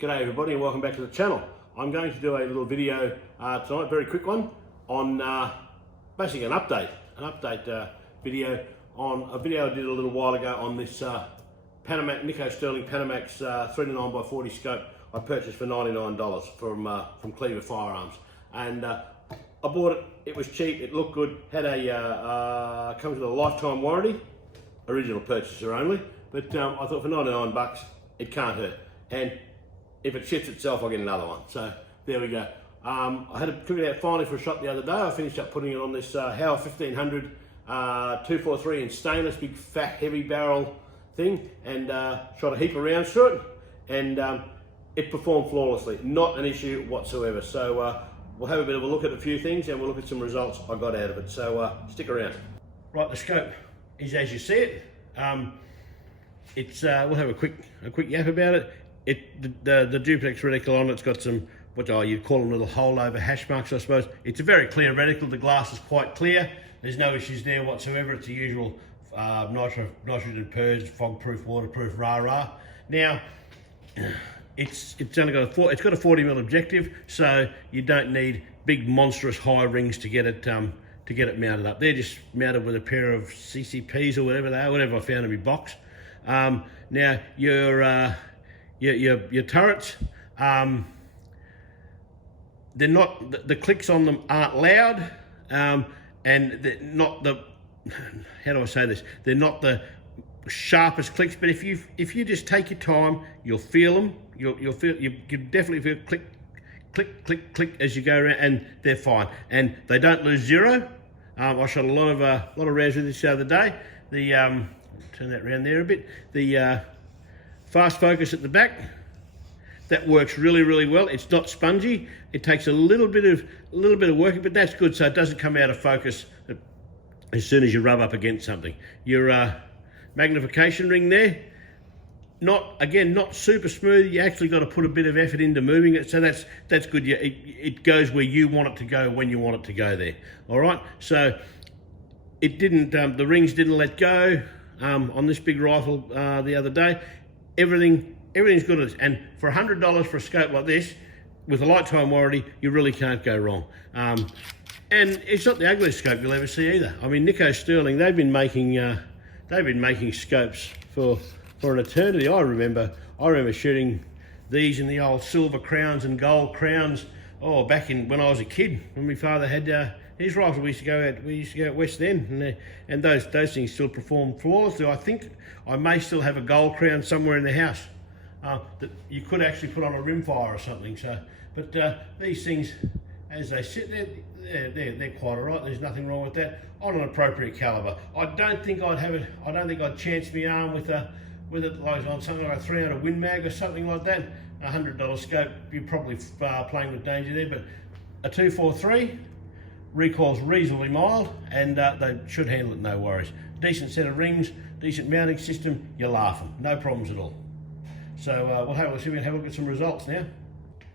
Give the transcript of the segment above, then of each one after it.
G'day everybody and welcome back to the channel. I'm going to do a little video tonight, very quick one, on basically an update video on a video I did a little while ago on this Nikko Stirling Panamax 39x40 scope I purchased for $99 from Cleaver Firearms. And I bought it, it was cheap, it looked good, had a comes with a lifetime warranty, original purchaser only, but I thought for 99 bucks it can't hurt. And if it shits itself, I'll get another one. So there we go. I took it out finally for a shot the other day. I finished up putting it on this Hauer 1500 243 in stainless, big fat heavy barrel thing, and shot a heap of rounds through it, and it performed flawlessly, not an issue whatsoever. So we'll have a bit of a look at a few things and we'll look at some results I got out of it. So stick around. Right, the scope is as you see it. We'll have a quick yap about it. The duplex reticle on it's got some, you'd call them little hole over hash marks, I suppose. It's a very clear reticle. The glass is quite clear. There's no issues there whatsoever. It's the usual nitrogen purge, fog-proof, waterproof, rah-rah. Now, it's only got a 40mm objective, so you don't need big monstrous high rings to get it mounted up. They're just mounted with a pair of CCPs or whatever they are, whatever I found in my box. Now your turrets, they're not, the clicks on them aren't loud, and they're not the, how do I say this? They're not the sharpest clicks, but if you just take your time, you'll feel them. You definitely feel click, click, click, click as you go around, and they're fine. And they don't lose zero. I shot a lot of rounds with this the other day. Turn that around there a bit. The fast focus at the back, that works really, really well. It's not spongy. It takes a little bit of working, but that's good, so it doesn't come out of focus as soon as you rub up against something. Your magnification ring there, not super smooth. You actually got to put a bit of effort into moving it, so that's good. It goes where you want it to go when you want it to go there. All right, so it didn't. The rings didn't let go on this big rifle the other day. Everything's good at this, and for $100 for a scope like this with a lifetime warranty, you really can't go wrong. And it's not the ugliest scope you'll ever see either. I mean, Nikko Stirling, they've been making scopes for an eternity. I remember shooting these in the old silver crowns and gold crowns. Oh, back in when I was a kid, when my father had his rifle. We used to go out West End, and those things still perform flawlessly. I think I may still have a gold crown somewhere in the house that you could actually put on a rimfire or something. So, but these things, as they sit there, they're quite all right. There's nothing wrong with that. On an appropriate caliber, I don't think I'd chance my arm with it like on something like a 300 Win Mag or something like that. $100 scope, you're probably playing with danger there. But a 243 recoil's reasonably mild, and they should handle it no worries. Decent set of rings, decent mounting system. You're laughing, no problems at all. So we'll have a look at some results now.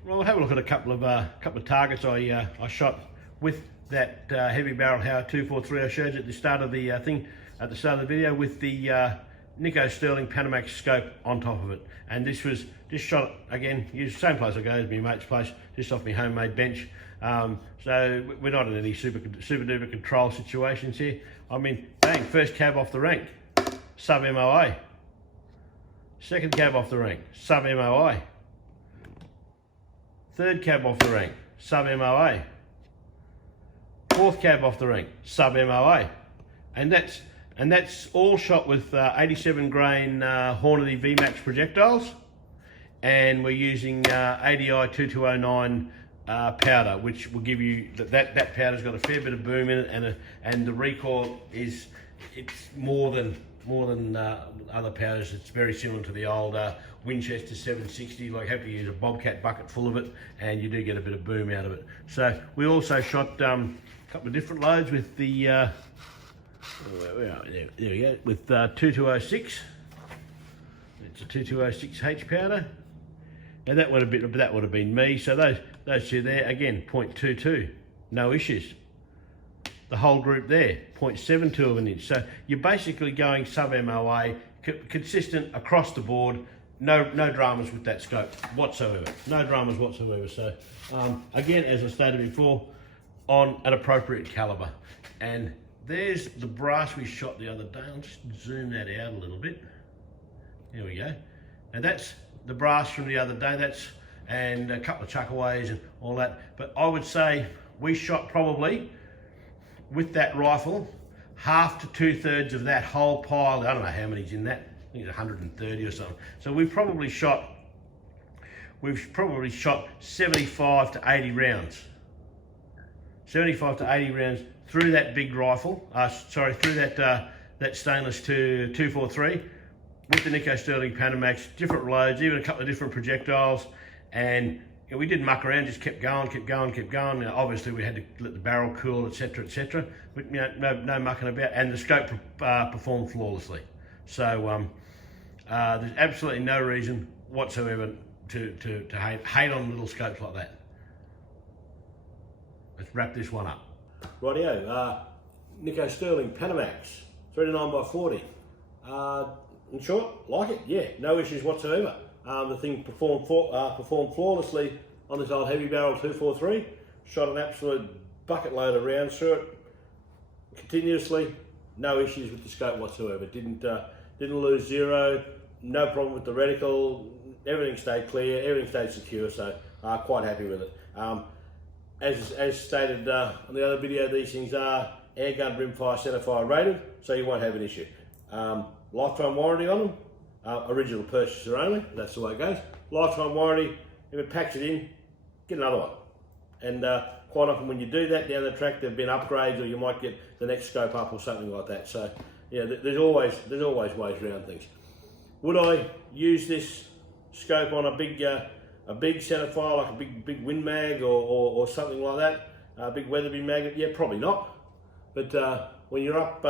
Well, we'll have a look at a couple of targets I shot with that heavy barrel Hauer 243 I showed you at the start of the video, with the Nikko Stirling Panamax scope on top of it. And this was just shot again, used the same place I go as my mate's place, just off my homemade bench. So we're not in any super duper control situations here. I mean, bang, first cab off the rank, sub MOA. Second cab off the rank, sub MOA. Third cab off the rank, sub MOA. Fourth cab off the rank, sub MOA. And that's all shot with 87 grain Hornady VMAX projectiles, and we're using ADI 2209 powder, which will give you that powder's got a fair bit of boom in it, and the recoil it's more than other powders. It's very similar to the old Winchester 760. Like, have to use a Bobcat bucket full of it, and you do get a bit of boom out of it. So we also shot a couple of different loads with the there we go, with 2206. It's a 2206H powder. Now that would have been me. So those two there, again, 0.22, no issues. The whole group there, 0.72 of an inch. So you're basically going sub MOA, consistent across the board, no dramas with that scope whatsoever. No dramas whatsoever. So again, as I stated before, on an appropriate caliber. And there's the brass we shot the other day. I'll just zoom that out a little bit. There we go. And that's the brass from the other day. And a couple of chuckaways and all that. But I would say we shot probably, with that rifle, half to 2/3 of that whole pile. I don't know how many's in that. I think it's 130 or something. So we've probably shot 75 to 80 rounds. 75 to 80 rounds through that big rifle. Through that stainless 243 with the Nikko Stirling Panamax, different loads, even a couple of different projectiles. And we didn't muck around, just kept going. Obviously, we had to let the barrel cool, etc. But no mucking about, and the scope performed flawlessly. So there's absolutely no reason whatsoever to hate on little scopes like that. Let's wrap this one up. Rightio, Nikko Stirling Panamax, 39x40. In short, like it, yeah, no issues whatsoever. The thing performed flawlessly on this old heavy barrel 243. Shot an absolute bucket load of rounds through it continuously. No issues with the scope whatsoever. Didn't lose zero. No problem with the reticle. Everything stayed clear. Everything stayed secure. So quite happy with it. As stated on the other video, these things are airgun, rimfire, centerfire rated, so you won't have an issue. Lifetime warranty on them. Original purchaser only, that's the way it goes. Lifetime warranty, if it packs it in, get another one. And quite often when you do that down the track, there've been upgrades, or you might get the next scope up or something like that. So yeah, there's always ways around things. Would I use this scope on a big centerfire, like a big wind mag or something like that, a big Weatherby magnet? Yeah, probably not. But when you're up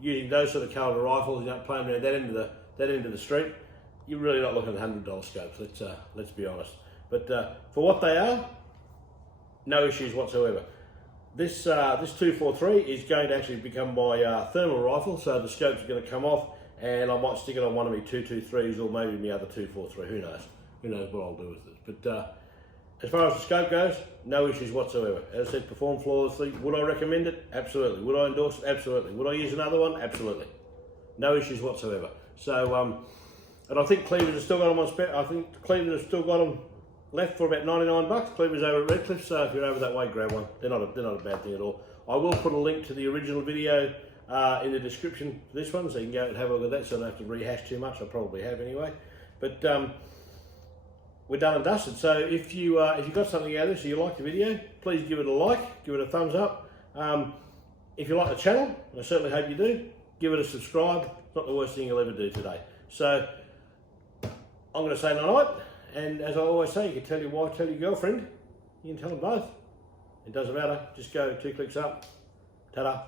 using those sort of caliber rifles, you know, playing around that end of the street, you're really not looking at $100 scopes. Let's be honest. But for what they are, no issues whatsoever. This 243 is going to actually become my thermal rifle, so the scope's are going to come off, and I might stick it on one of my 223s or maybe my other 243. Who knows? Who knows what I'll do with it? But as far as the scope goes, no issues whatsoever. As I said, performed flawlessly. Would I recommend it? Absolutely. Would I endorse it? Absolutely. Would I use another one? Absolutely. No issues whatsoever. So, and I think Cleavers have still got them on spec. I think Cleavers have still got them left for about 99 bucks. Cleavers over at Redcliffe, so if you're over that way, grab one. They're not a bad thing at all. I will put a link to the original video in the description for this one, so you can go and have a look at that, so I don't have to rehash too much. I probably have anyway. But we're done and dusted. So if you got something out of this, or you like the video, please give it a like, give it a thumbs up. If you like the channel, and I certainly hope you do, give it a subscribe. It's not the worst thing you'll ever do today. So I'm going to say night, and as I always say, you can tell your wife, tell your girlfriend, you can tell them both. It doesn't matter, just go 2 clicks up. Ta-da.